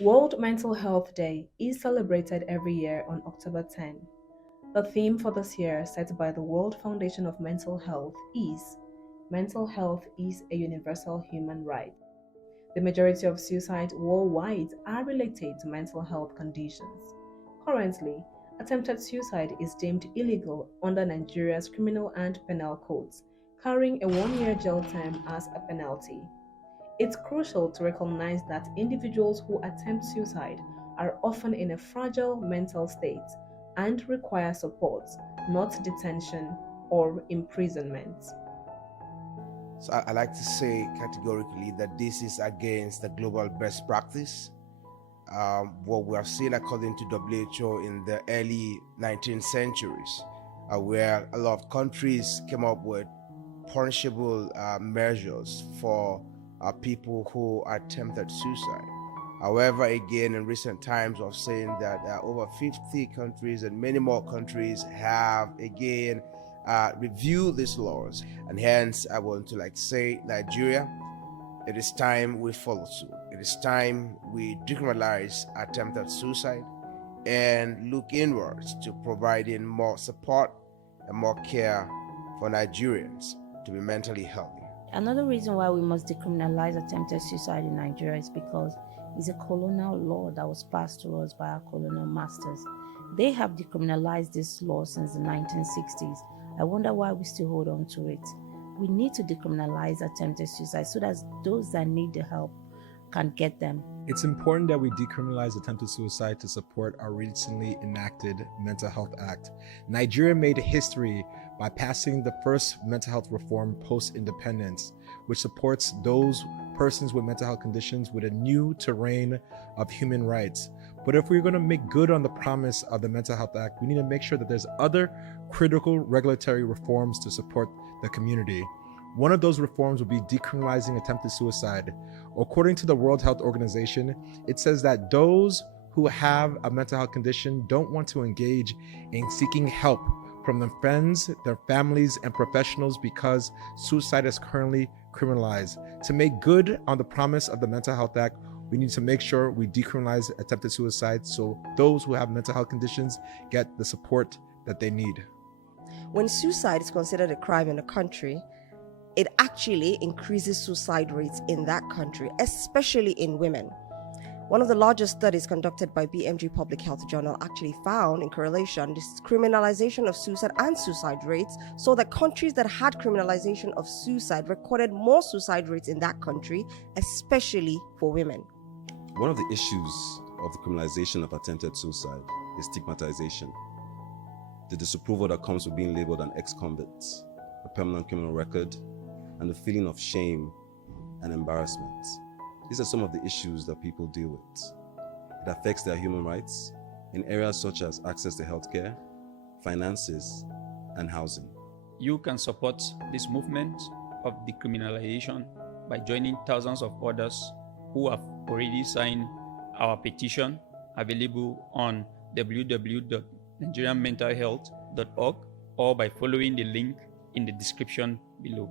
World Mental Health Day is celebrated every year on October 10. The theme for this year, set by the World Foundation of Mental Health, is Mental Health is a Universal Human Right. The majority of suicides worldwide are related to mental health conditions. Currently, attempted suicide is deemed illegal under Nigeria's criminal and penal codes, carrying a 1 year jail term as a penalty. It's crucial to recognize that individuals who attempt suicide are often in a fragile mental state and require support, not detention or imprisonment. So I like to say categorically that this is against the global best practice. What we have seen according to WHO in the early 19th centuries, where a lot of countries came up with punishable measures for people who attempted suicide. However, again, in recent times, we've seen that over 50 countries and many more countries have again reviewed these laws, and hence I want to say, Nigeria, it is time we follow suit. It is time we decriminalize attempted suicide and look inwards to providing more support and more care for Nigerians to be mentally healthy. Another reason why we must decriminalize attempted suicide in Nigeria is because it's a colonial law that was passed to us by our colonial masters. They have decriminalized this law since the 1960s. I wonder why we still hold on to it. We need to decriminalize attempted suicide so that those that need the help can get them. It's important that we decriminalize attempted suicide to support our recently enacted Mental Health Act. Nigeria made history by passing the first mental health reform post-independence, which supports those persons with mental health conditions with a new terrain of human rights. But if we're going to make good on the promise of the Mental Health Act, we need to make sure that there's other critical regulatory reforms to support the community. One of those reforms would be decriminalizing attempted suicide. According to the World Health Organization, it says that those who have a mental health condition don't want to engage in seeking help from their friends, their families, and professionals because suicide is currently criminalized. To make good on the promise of the Mental Health Act, we need to make sure we decriminalize attempted suicide so those who have mental health conditions get the support that they need. When suicide is considered a crime in a country, it actually increases suicide rates in that country, especially in women. One of the largest studies conducted by BMG Public Health Journal actually found in correlation this criminalization of suicide and suicide rates, so that countries that had criminalization of suicide recorded more suicide rates in that country, especially for women. One of the issues of the criminalization of attempted suicide is stigmatization. The disapproval that comes with being labeled an ex-convict, a permanent criminal record, and the feeling of shame and embarrassment. These are some of the issues that people deal with. It affects their human rights in areas such as access to healthcare, finances, and housing. You can support this movement of decriminalization by joining thousands of others who have already signed our petition, available on www.nigerianmentalhealth.org, or by following the link in the description below.